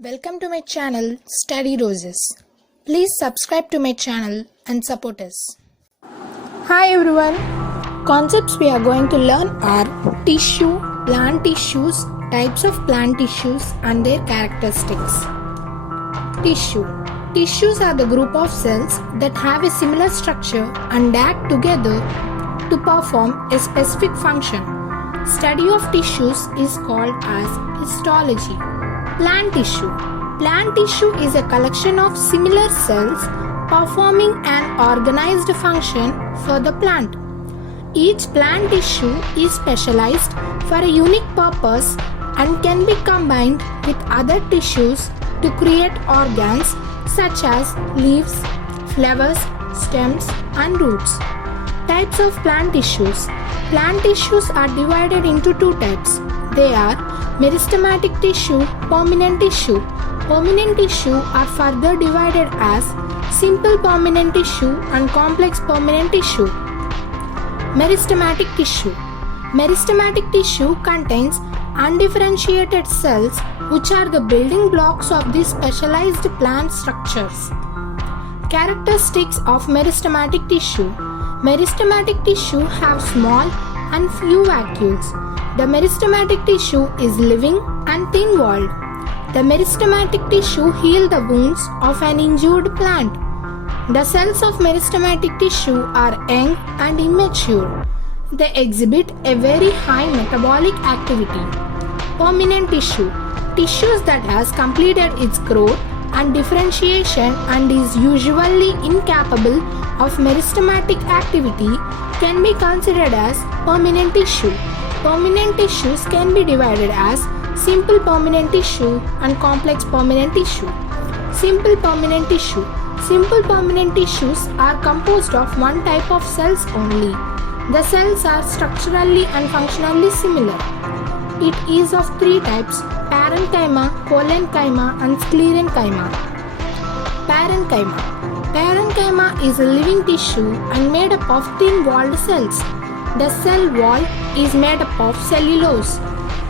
Welcome to my channel Study Roses. Please subscribe to my channel and support us. Hi everyone. Concepts we are going to learn are tissue, plant tissues, types of plant tissues and their characteristics. Tissue. Tissues are the group of cells that have a similar structure and act together to perform a specific function. Study of tissues is called as histology. Plant tissue. Plant tissue is a collection of similar cells performing an organized function for the plant. Each plant tissue is specialized for a unique purpose and can be combined with other tissues to create organs such as leaves, flowers, stems, and roots. Types of plant tissues. Plant tissues are divided into two types. They are meristematic tissue, permanent tissue. Permanent tissue are further divided as simple permanent tissue and complex permanent tissue. Meristematic tissue. Meristematic tissue contains undifferentiated cells which are the building blocks of these specialized plant structures. Characteristics of meristematic tissue. Meristematic tissue have small and few vacuoles. The meristematic tissue is living and thin-walled. The meristematic tissue heal the wounds of an injured plant. The cells of meristematic tissue are young and immature. They exhibit a very high metabolic activity. Permanent tissue. Tissues that has completed its growth and differentiation and is usually incapable of meristematic activity can be considered as permanent tissue. Permanent tissues can be divided as simple permanent tissue and complex permanent tissue. Simple permanent tissue. Simple permanent tissues are composed of one type of cells only. The cells are structurally and functionally similar. It is of three types: parenchyma, collenchyma, and sclerenchyma. Parenchyma. Parenchyma is a living tissue and made up of thin-walled cells. The cell wall is made up of cellulose.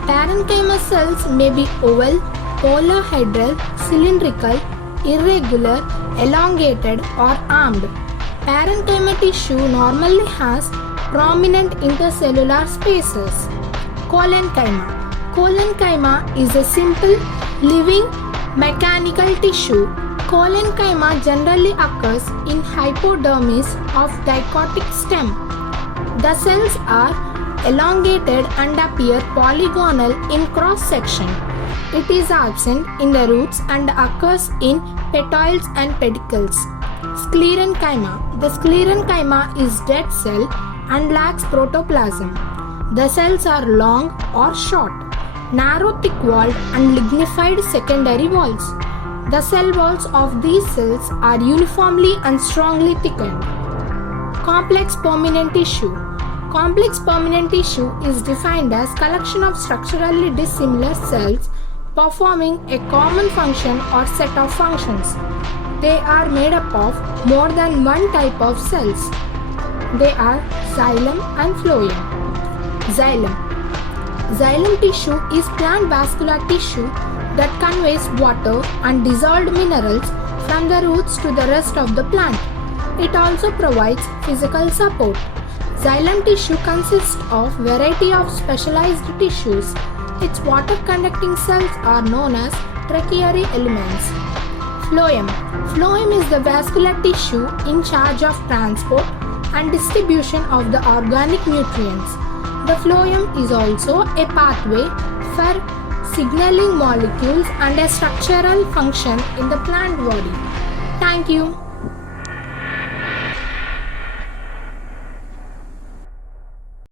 Parenchyma cells may be oval, polyhedral, cylindrical, irregular, elongated, or armed. Parenchyma tissue normally has prominent intercellular spaces. Collenchyma. Collenchyma is a simple, living, mechanical tissue. Collenchyma generally occurs in hypodermis of dichotic stem. The cells are elongated and appear polygonal in cross-section. It is absent in the roots and occurs in petioles and pedicels. Sclerenchyma. The sclerenchyma is dead cell and lacks protoplasm. The cells are long or short, narrow thick-walled and lignified secondary walls. The cell walls of these cells are uniformly and strongly thickened. Complex permanent tissue. Complex permanent tissue is defined as collection of structurally dissimilar cells performing a common function or set of functions. They are made up of more than one type of cells. They are xylem and phloem. Xylem. Xylem tissue is plant vascular tissue that conveys water and dissolved minerals from the roots to the rest of the plant. It also provides physical support. Xylem tissue consists of variety of specialized tissues. Its water-conducting cells are known as tertiary elements. Phloem. Phloem is the vascular tissue in charge of transport and distribution of the organic nutrients. The phloem is also a pathway for signaling molecules and a structural function in the plant body. Thank you.